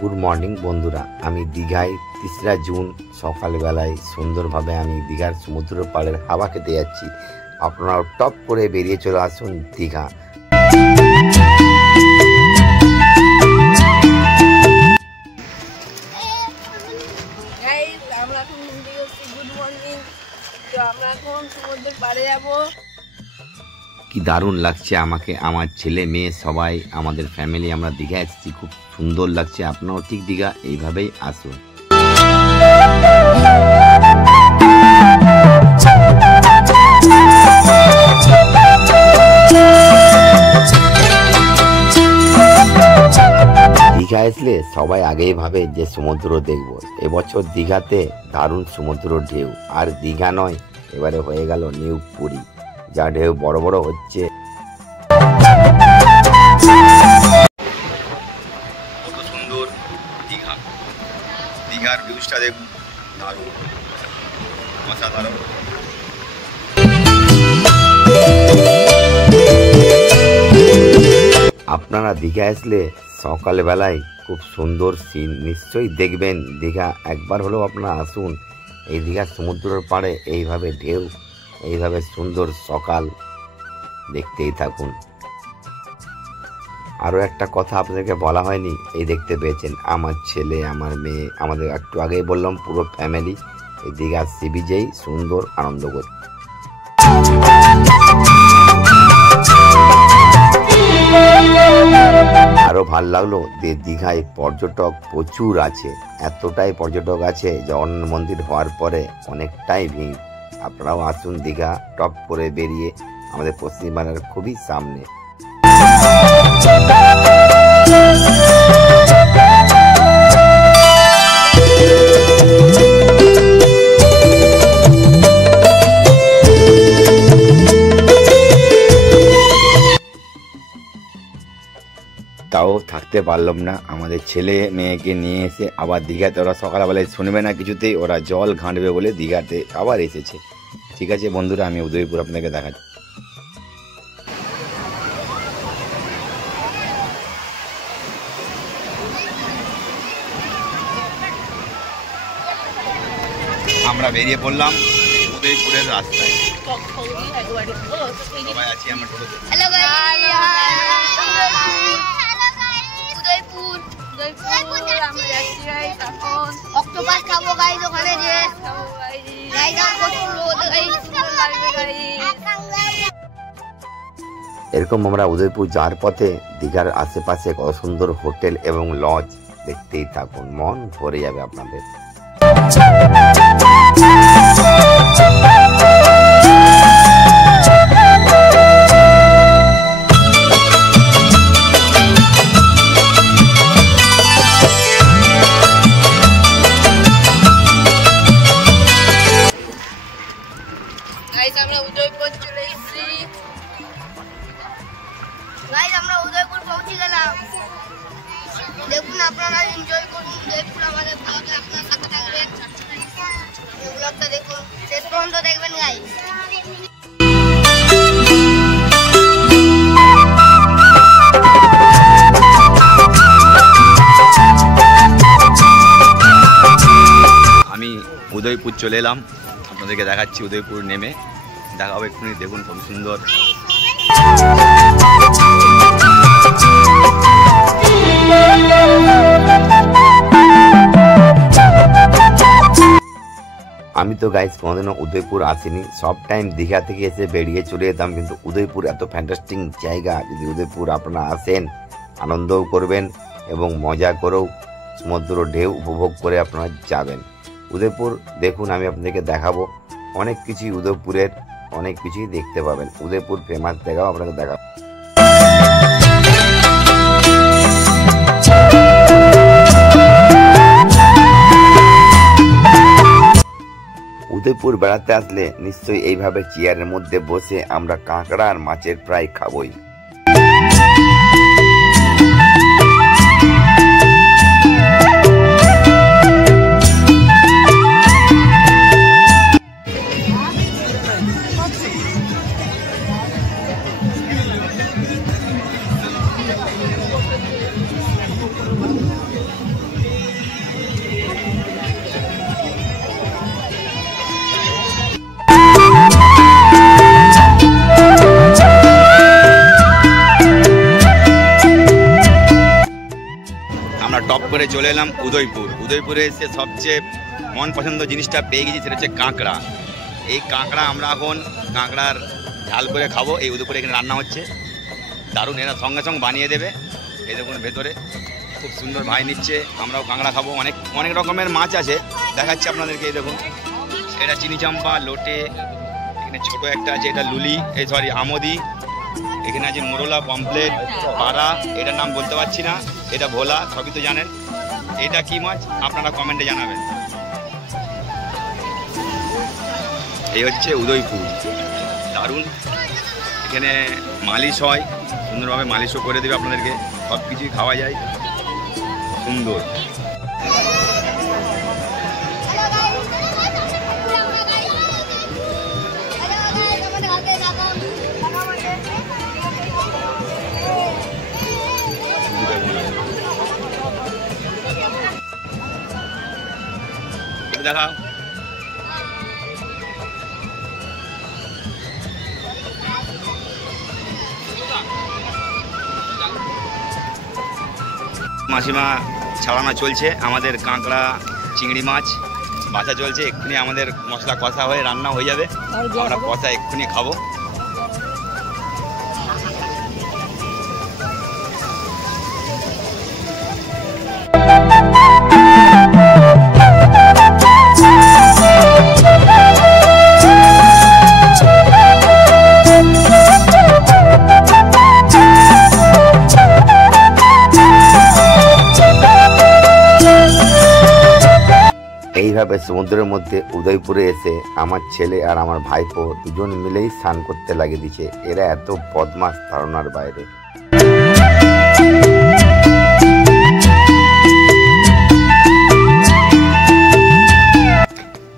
Good morning বন্ধুরা, আমি দীঘায় 3রা জুন সকালবেলায় সুন্দরভাবে আমি দীঘার সমুদ্র পাড়ের হাওয়া খেতে যাচ্ছি। আপনারাও টপ করে বেরিয়ে চলে আসুন দীঘা। আমরা এখন গুড মর্নিং, তো আমরা এখন সমুদ্রের পাড়ে যাবো। কি দারুণ লাগছে আমাকে, আমার ছেলে মেয়ে সবাই, আমাদের ফ্যামিলি আমরা দীঘা এসেছি, খুব সুন্দর লাগছে। আপনারাও ঠিক দীঘা এইভাবেই আসুন। দীঘা আসলে সবাই আগেই ভাবে যে সমুদ্র দেখব। এবছর দীঘাতে দারুণ সমুদ্র ঢেউ, আর দীঘা নয়, এবারে হয়ে গেল নিউ পুরী, যা ঢেউ বড় বড় হচ্ছে। কত সুন্দর দীঘা, দীঘার ভিউজটা দেখুন, দারুণ, অসাধারণ। আপনারা দীঘা আসলে সকালবেলায় খুব সুন্দর সিন নিশ্চয়ই দেখবেন। দীঘা একবার হলেও আপনারা আসুন। এই দীঘার সমুদ্রের পাড়ে এইভাবে ঢেউ, এইভাবে সুন্দর সকাল দেখতেই থাকুন। আরও একটা কথা আপনাদেরকে বলা হয়নি, এই দেখতে পেয়েছেন আমার ছেলে, আমার মেয়ে, আমাদের একটু আগেই বললাম পুরো ফ্যামিলি এই দীঘার সি বিচেই সুন্দর আনন্দ করছে। আরো ভাল লাগলো যে দীঘায় পর্যটক প্রচুর আছে, এতটাই পর্যটক আছে জগন্নাথ মন্দির হওয়ার পরে অনেকটাই ভিড়। আপনারাও আসুন দীঘা, টপ করে বেরিয়ে আমাদের পশ্চিমবাংলার খুবই সামনে। তাও থাকতে পারলাম না, আমাদের ছেলে মেয়েকে নিয়ে এসে আবার দীঘাতে, ওরা সকালবেলায় শুনবে না কিছুতেই, ওরা জল ঘাঁটবে বলে দীঘাতে আবার এসেছে। ঠিক আছে বন্ধুরা, আমি উদয়পুর আপনাকে দেখাচ্ছি। আমরা বেরিয়ে পড়লাম উদয়পুরের রাস্তায়, সবাই আছি আমরা টোটোতে। আমরা যাচ্ছি গাইস এখন। অক্টোপাস খাবো গাইস, ওখানে যে এরকম আমরা উদয়পুর যাওয়ার পথে দীঘার আশেপাশে কত সুন্দর হোটেল এবং লজ দেখতেই থাকুন, মন ভরে যাবে আপনাদের। আমরা উদয়পুর চলে এসেছি গাইস, আমরা উদয়পুর পৌঁছে গেলাম। দেখুন, আপনারা এনজয় করুন উদয়পুর, আমাদের ব্লগে আপনার সাথে থাকবেন। এই ব্লগটা দেখুন, শেষ পর্যন্ত দেখবেন গাইস। আমি উদয়পুর চলে এলাম, আপনাদেরকে দেখাচ্ছি উদয়পুর নেমে, দেখাবো এক্ষুনি, দেখুন খুব সুন্দর। আমি তো গাইস কোনোদিনও উদয়পুর আসিনি, সব টাইম দীঘা থেকে এসে বেরিয়ে চলে যেতাম, কিন্তু উদয়পুর এত ফ্যান্টাস্টিক জায়গা, যদি উদয়পুর আপনারা আসেন আনন্দও করবেন এবং মজা করেও সমুদ্র ঢেউ উপভোগ করে আপনারা যাবেন। উদয়পুর দেখুন, আমি আপনাদেরকে দেখাবো অনেক কিছুই, উদয়পুরের অনেক কিছুই দেখতে পাবেন। উদয়পুর ফেমাস জায়গাও আপনাকে দেখাবো। উদয়পুর বেড়াতে আসলে নিশ্চয়ই এইভাবে চেয়ারের মধ্যে বসে আমরা কাঁকড়া আর মাছের ফ্রাই খাবই। আমরা টপ করে চলে এলাম উদয়পুর। উদয়পুরে এসে সবচেয়ে মন পছন্দ জিনিসটা পেয়ে গেছি, সেটা হচ্ছে কাঁকড়া। এই কাঁকড়া আমরা এখন কাঁকড়ার ঝাল করে খাবো। এই উদয়পুরে এখানে রান্না হচ্ছে, দারুণ, এরা সঙ্গে সঙ্গে বানিয়ে দেবে। এই দেখুন ভেতরে খুব সুন্দর ভাই নিচ্ছে, আমরাও কাঁকড়া খাবো। অনেক অনেক রকমের মাছ আছে, দেখাচ্ছি আপনাদেরকে। এই দেখুন, এটা চিনি চাম্পা, লোটে, এখানে ছোট একটা আছে, এটা লুলি, এই সরি আমদি, এখানে আছে মোরলা, পমপ্লেট, পাড়া, এটার নাম বলতে পারছি না, এটা ভোলা, সবই তো জানেন। এটা কি মাছ আপনারা কমেন্টে জানাবেন। এই হচ্ছে উদয়পুর, দারুণ। এখানে মালিশ হয়, সুন্দরভাবে মালিশও করে দেবে আপনাদেরকে, সব কিছুই খাওয়া যায়, সুন্দর। দেখাও, মাসিমা ছাড়ানো চলছে, আমাদের কাঁকড়া চিংড়ি মাছ বাছা চলছে। এক্ষুনি আমাদের মশলা কষা হয়ে রান্না হয়ে যাবে, আমরা কষা এক্ষুনি খাবো। এইভাবে সমুদ্রের মধ্যে উদয়পুরে এসে আমার ছেলে আর আমার ভাইপো দুজন মিলেই স্নান করতে লাগিয়ে দিচ্ছে। এরা এত বদমাশ ধারণার বাইরে।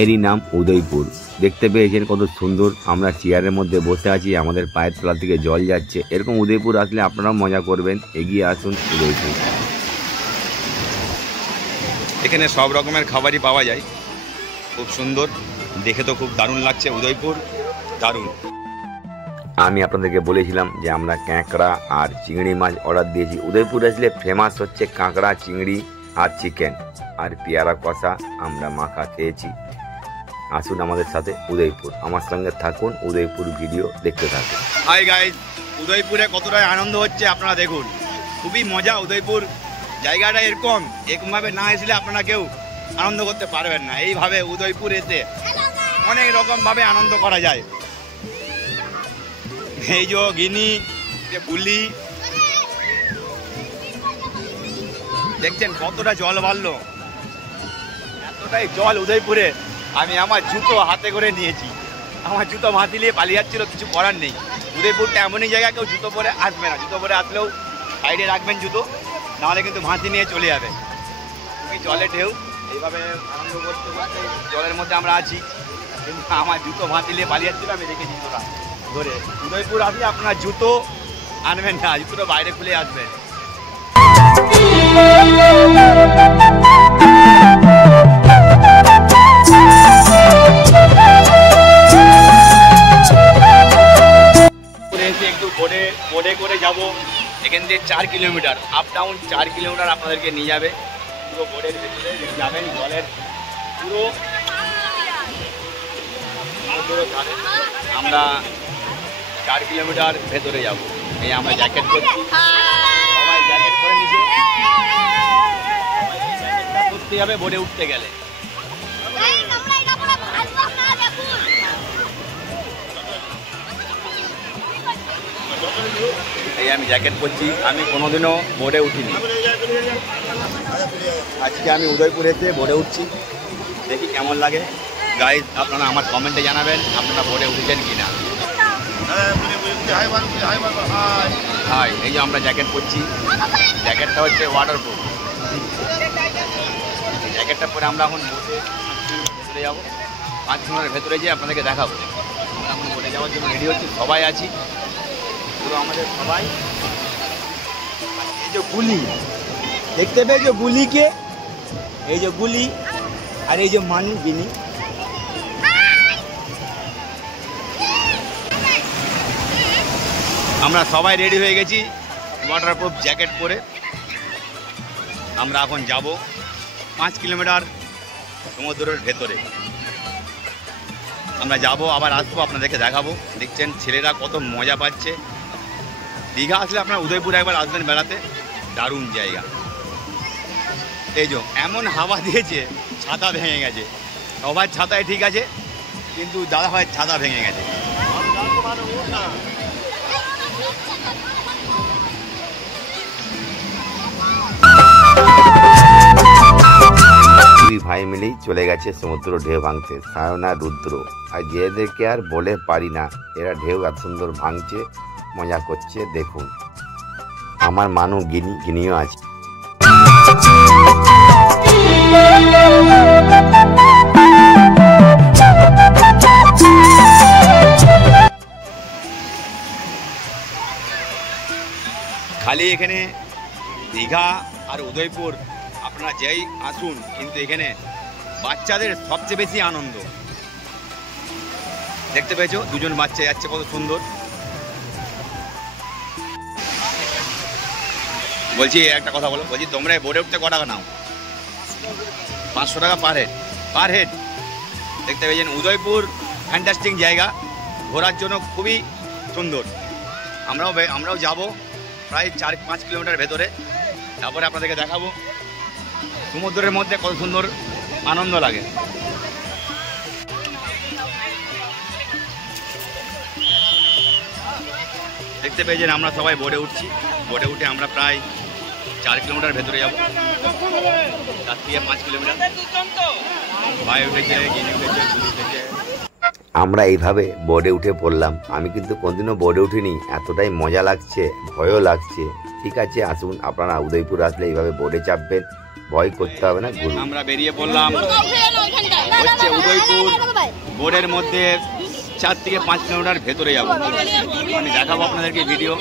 এরই নাম উদয়পুর। দেখতে পেয়েছেন কত সুন্দর, আমরা চেয়ারের মধ্যে বসে আছি, আমাদের পায়ের তলা থেকে জল যাচ্ছে। এরকম উদয়পুর আসলে আপনারাও মজা করবেন, এগিয়ে আসুন উদয়পুর। এখানে সব রকমের খাবারই পাওয়া যায়, খুব সুন্দর, দেখে তো খুব দারুণ লাগছে উদয়পুর, দারুণ। আমি আপনাদেরকে বলেছিলাম যে আমরা কাঁকড়া আর চিংড়ি মাছ অর্ডার দিয়েছি। উদয়পুর আসলে ফেমাস হচ্ছে কাঁকড়া, চিংড়ি আর চিকেন আর পেয়ারা কষা, আমরা মাখা খেয়েছি। আসুন আমাদের সাথে উদয়পুর, আমার সঙ্গে থাকুন, উদয়পুর ভিডিও দেখতে থাকুন। হাই গাইস, উদয়পুরে কতটা আনন্দ হচ্ছে আপনারা দেখুন, খুবই মজা। উদয়পুর জায়গাটা এরকমভাবে না আসলে আপনারা কেউ আনন্দ করতে পারবেন না। এইভাবে উদয়পুর এসে অনেক রকমভাবে আনন্দ করা যায়। এই যে গিনি, বুলি, দেখছেন কতটা জল বাড়লো, এতটাই জল উদয়পুরে। আমি আমার জুতো হাতে করে নিয়েছি, আমার জুতো মাটি নিয়ে পালিয়ে যাচ্ছিল, কিছু করার নেই। উদয়পুরটা এমনই জায়গা, কেউ জুতো পরে আসবে না। জুতো পরে আসলেও সাইডে রাখবেন জুতো, নাহলে কিন্তু ভাঁতি নিয়ে চলে যাবে। খুবই জলে ঢেউ, এইভাবে আনন্দ করতে করতে জলের মধ্যে আমরা আছি, কিন্তু আমার জুতো ভাঁতি নিয়ে পালিয়ে যাচ্ছিল, আমি দেখেছি জুতোটা ধরে। উদয়পুর আসলে আপনার জুতো আনবেন না, জুতোটা বাইরে খুলে আসবেন। একটু বোটে করে যাব, এখান থেকে 4 কিলোমিটার আপ ডাউন, 4 কিলোমিটার আপনাদেরকে নিয়ে যাবে। পুরো বোটের ভেতরে যাবেন, জলের পুরো ধারে আমরা 4 কিলোমিটার ভেতরে যাব। এই আমরা জ্যাকেট করছি, সবাই জ্যাকেট করে নিচে, জ্যাকেটটা করতে হবে বোটে উঠতে গেলে। এই আমি জ্যাকেট পরছি, আমি কোনোদিনও বোটে উঠিনি, আজকে আমি উদয়পুর এসে বোটে উঠছি, দেখি কেমন লাগে। গাইজ আপনারা আমার কমেন্টে জানাবেন আপনারা বোটে উঠেছেন কিনা। হাই, এই যে আমরা জ্যাকেট পরছি, জ্যাকেটটা হচ্ছে ওয়াটারপ্রুফ। জ্যাকেটটা পরে আমরা এখন বোটে ভেতরে যাবো, 5 কিলোমিটার ভেতরে যেয়ে আপনাদেরকে দেখাবো। আমরা এখন বোটে যাওয়ার জন্য রেডি হচ্ছি, সবাই আছি পুরো, আমাদের সবাই। এই যে গুলি দেখতে পেয়েছো, গুলিকে, এই যে গুলি আর এই যে মানুষ গিনি, আমরা সবাই রেডি হয়ে গেছি ওয়াটারপ্রুফ জ্যাকেট পরে। আমরা এখন যাব 5 কিলোমিটার সমুদ্রের ভেতরে। আমরা যাব আবার আসবো, আপনাদেরকে দেখাবো। দেখছেন ছেলেরা কত মজা পাচ্ছে। দীঘা আসলে আপনার উদয়পুর একবার আসবেন বেড়াতে, দারুণ জায়গা। এই যে এমন হাওয়া দিয়েছে, ছাতা ভেঙে গেছে। সবার ছাতায় ঠিক আছে, কিন্তু দাদা ভাইয়ের ছাতা ভেঙে গেছে। দুই ভাই মিলেই চলে গেছে সমুদ্র ঢেউ ভাঙতে, সায়না রুদ্র। আর এদেরকে আর বলে পারি না, এরা ঢেউ এত সুন্দর ভাঙছে, মজা করছে। দেখুন আমার মানু গিনিও আছে। খালি এখানে দীঘা আর উদয়পুর আপনারা যেই আসুন, কিন্তু এখানে বাচ্চাদের সবচেয়ে বেশি আনন্দ। দেখতে পেয়েছো দুজন বাচ্চা যাচ্ছে, কত সুন্দর। বলছি একটা কথা বলো, বলছি তোমরা বোর্ডে উঠতে ক টাকা নাও? 500 টাকা পার হেড। দেখতে পেয়েছেন উদয়পুর ফ্যান্টাস্টিক জায়গা, ঘোরার জন্য খুবই সুন্দর। আমরাও যাব প্রায় 4-5 কিলোমিটার ভেতরে। তারপরে আপনাদেরকে দেখাবো সমুদ্রের মধ্যে কত সুন্দর আনন্দ লাগে। দেখতে পেয়েছেন আমরা সবাই বোর্ডে উঠছি। বোর্ডে উঠে আমরা প্রায় 4 কিলোমিটার ভেতরে যাব, 4 থেকে 5 কিলোমিটার। ভাই উঠেছে, গিনি উঠেছে, তুলি উঠেছে। আমরা এইভাবে বোর্ডে উঠে পড়লাম। আমি কিন্তু কোনদিনও বোর্ডে উঠিনি, এতটাই মজা লাগছে, ভয়ও লাগছে। ঠিক আছে, আসুন আপনারা উদয়পুর আসলে এইভাবে বোর্ডে চাপবেন, ভয় করতে হবে না। আমরা বেরিয়ে পড়লাম, হচ্ছে উদয়পুর। বোর্ডের মধ্যে 4 থেকে 5 কিলোমিটার ভেতরে যাবো। আমি দেখাবো আপনাদেরকে ভিডিও।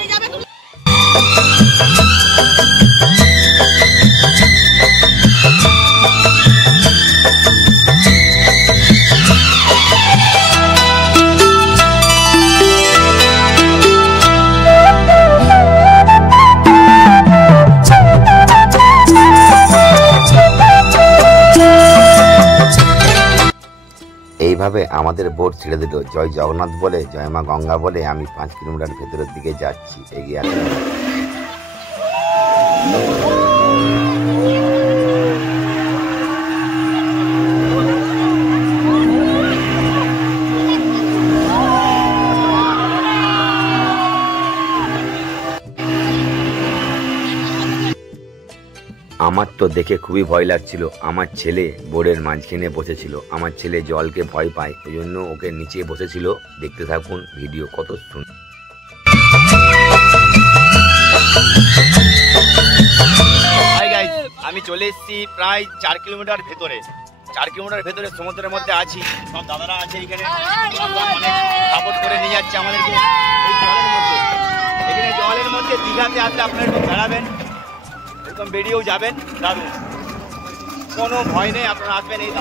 এইভাবে আমাদের বোট ছেড়ে দিল। জয় জগন্নাথ বলে, জয় মা গঙ্গা বলে আমি 5 কিলোমিটার ভেতরের দিকে যাচ্ছি, এগিয়ে আসছি। আমার তো দেখে খুবই ভয় লাগছিল। আমার ছেলে বোর্ডের মাঝখানে বসেছিল। আমার ছেলে জলকে ভয় পায়, ওই জন্য ওকে নিচে বসেছিল। দেখতে থাকুন ভিডিও, কত সুন্দর। আমি চলে এসেছি প্রায় 4 কিলোমিটার ভেতরে। 4 কিলোমিটার ভেতরে সমুদ্রের মধ্যে আছি। সব দাদারা আছে এখানে, অনেক সাপোর্ট করে নিয়ে যাচ্ছে আমাদেরকে এই জলের মধ্যে। এখানে জলের মধ্যে দীঘাতে আসলে আপনারা একটু বেড়াবেন, একদম বেরিয়েও যাবেন, দারুণ। কোনো ভয় নেই, আপনারা আসবেন। এই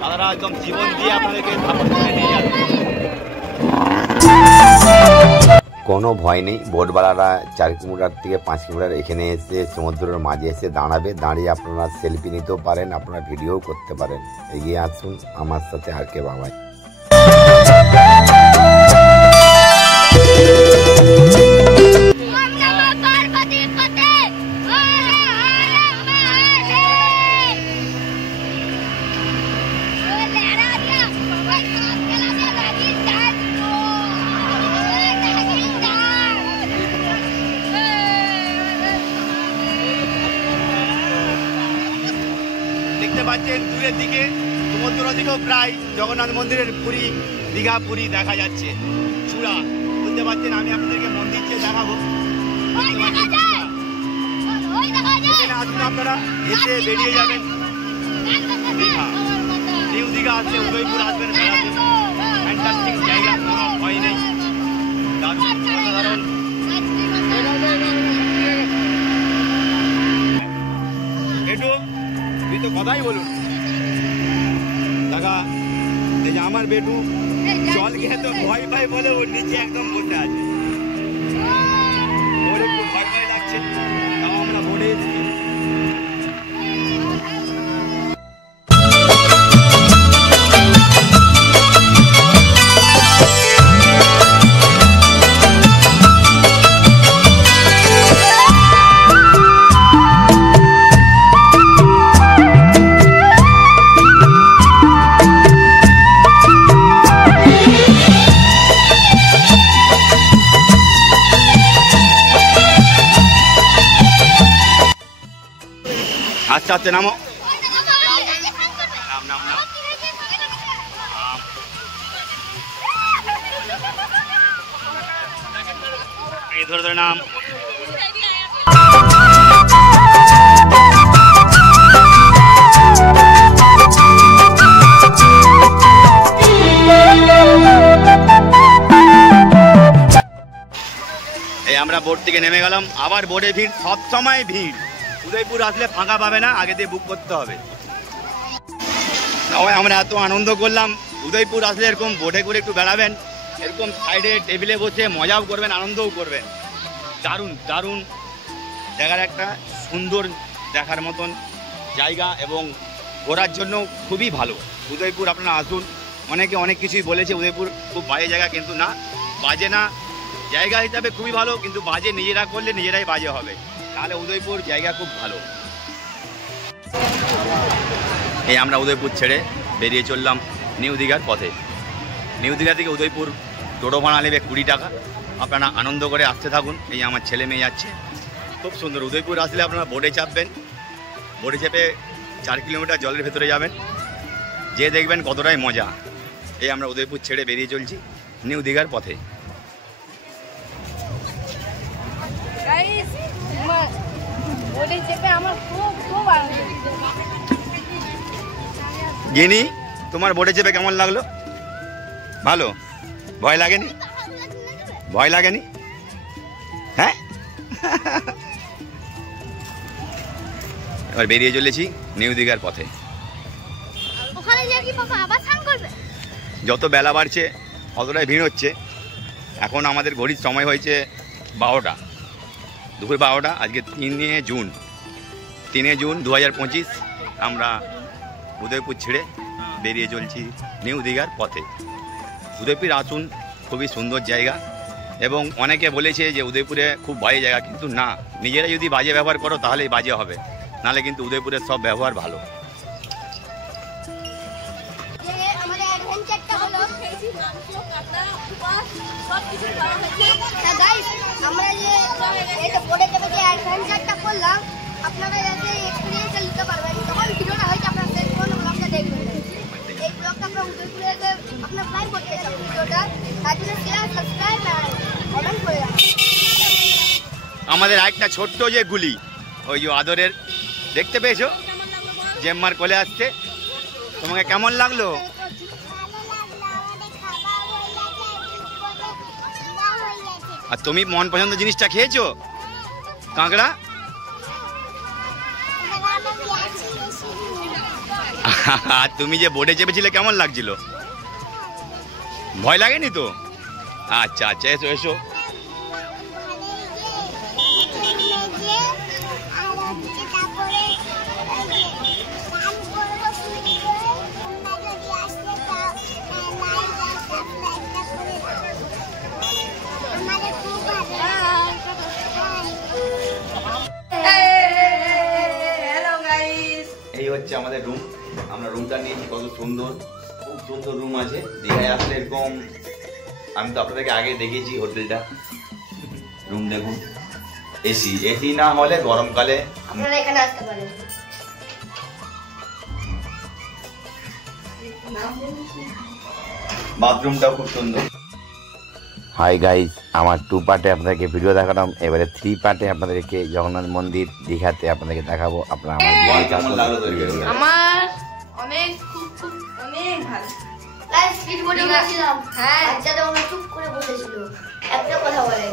দাদারা একদম জীবন দিয়ে আপনাদেরকে সাপোর্ট করে নিয়ে যাবেন। কোনো ভয় নেই। বোটওয়ালারা 4 কিলোমিটার থেকে 5 কিলোমিটার এখানে এসে সমুদ্রের মাঝে এসে দাঁড়াবে। দাঁড়িয়ে আপনারা সেলফি নিতেও পারেন, আপনারা ভিডিও করতে পারেন। এগিয়ে আসুন আমার সাথে আর কে বাবাই। দেখতে পাচ্ছেন দূরের দিকে সমুদ্র দিকেও প্রায় জগন্নাথ মন্দিরের পুরী, দীঘা পুরী দেখা যাচ্ছে। চূড়া বুঝতে পারছেন, আমি আপনাদেরকে মন্দির চেয়ে দেখাবো। আসুন আপনারা, এসে বেরিয়ে যাবেন দীঘা। নিউ দীঘা আসলে উদয়পুর আসবেন বেড়াতে, ফ্যান্টাস্টিক জায়গা, কোনো ভয় নেই, দারুণ অসাধারণ। একটু তুই তো কথাই বলুন দাদা। এই যে আমার বেটু জল খেয়ে তো ভয় পাই বলে ওর নিচে একদম বসে আছে। ওর একটু ভয় ভয় লাগছে, তাও আমরা বলে এসেছি আস্তে আস্তে নামো। নাম নাম নাম। এই ধরে ধরে নাম। এই আমরা বোট থেকে নেমে গেলাম, আবার বোটে ভিড়, সব সময় ভিড়। উদয়পুর আসলে ফাঁকা পাবে না, আগে দিয়ে বুক করতে হবে। সবাই আমরা এত আনন্দ করলাম, উদয়পুর আসলে এরকম বোটে করে একটু বেড়াবেন, এরকম সাইডে টেবিলে বসে মজাও করবেন, আনন্দও করবেন। দারুণ দারুণ জায়গার একটা সুন্দর দেখার মতন জায়গা এবং ঘোরার জন্য খুবই ভালো উদয়পুর। আপনারা আসুন। অনেকে অনেক কিছুই বলেছে উদয়পুর খুব বাজে জায়গা, কিন্তু না, বাজে না। জায়গা হিসাবে খুবই ভালো, কিন্তু বাজে নিজেরা করলে নিজেরাই বাজে হবে, তাহলে উদয়পুর জায়গা খুব ভালো। এই আমরা উদয়পুর ছেড়ে বেরিয়ে চললাম নিউ দীঘার পথে। নিউ দীঘা থেকে উদয়পুর টোটো ভাড়া নেবে 20 টাকা। আপনারা আনন্দ করে আসতে থাকুন। এই আমার ছেলে মেয়ে যাচ্ছে, খুব সুন্দর। উদয়পুর আসলে আপনারা বোটে চাপবেন, বোটে চেপে 4 কিলোমিটার জলের ভেতরে যাবেন, যে দেখবেন কতটাই মজা। এই আমরা উদয়পুর ছেড়ে বেরিয়ে চলছি নিউ দীঘার পথে। গাইস বোটে চেপে আমার খুব আনন্দ হচ্ছে। গিনি, তোমার বোটে চেপে কেমন লাগলো? ভালো? ভয় লাগেনি? ভয় লাগেনি? হ্যাঁ। এবার বেরিয়ে চলেছি নিউ দীঘার পথে। ওখানে গিয়ে কি পাপা আবার স্নান করবে? যত বেলা বাড়ছে অতটাই ভিড় হচ্ছে। এখন আমাদের ঘড়ির সময় হয়েছে 12টা, দুপুর 12টা। আজকে 3 জুন 2025। আমরা উদয়পুর ছেড়ে বেরিয়ে চলছি নিউ দীঘার পথে। উদয়পুর আসুন, খুবই সুন্দর জায়গা। এবং অনেকে বলেছে যে উদয়পুরে খুব বাজে জায়গা, কিন্তু না, নিজেরা যদি বাজে ব্যবহার করো তাহলেই বাজে হবে, নাহলে কিন্তু উদয়পুরের সব ব্যবহার ভালো। আমাদের অ্যাডভেঞ্চারটা হলো গাইস, আমরা যে এটা বোটে চেপে যে অ্যাডভেঞ্চারটা করলাম, আপনারা যাতে এক্সপেরিয়েন্সটা নিতে পারবেন। যখন ভিডিওটা হয়েছে আপনারা শেষ পর্যন্ত ব্লগটা দেখবেন। এই ব্লগটা আমরা উদয়পুরে আপনার প্ল্যান করতে চাই ভিডিওটা, তার জন্য শেয়ার, সাবস্ক্রাইব আর কমেন্ট করে রাখুন। আমাদের একটা ছোট্ট যে গুলি, ওই যে আদরের, দেখতে পেয়েছো জেম্মার কোলে আসছে। তোমাকে কেমন লাগলো? আর তুমি মন পছন্দ জিনিসটা খেয়েছো? কাঁকড়া? আর তুমি যে বোটে চেপেছিলে কেমন লাগছিল? ভয় লাগেনি তো? আচ্ছা আচ্ছা, এসো এসো। এই হচ্ছে আমাদের রুম। আমরা রুমটা নিয়েছি, কত সুন্দর, খুব সুন্দর রুম আছে। দীঘায় আসলে এরকম, আমি তো আপনাদেরকে আগে দেখেছি হোটেলটা। রুম দেখুন, এসি, এসি না হলে গরমকালে আপনারা এখানে আসতে পারেন। বাথরুমটাও খুব সুন্দর। হাই গাইস, আমার 2 পার্টে আপনাদেরকে ভিডিও দেখালাম। এবারে 3 পার্টে আপনাদেরকে জগন্নাথ মন্দির দীঘাতে আপনাদেরকে দেখাবো। আপনারা কেমন লাগলো তৈরি? আমার অনেক খুব অনেক ভালো। গাইস স্পিড বোটে বসেছিলাম, হ্যাঁ, বাচ্চাটা চুপ করে বসেছিল, একটা কথা বলে।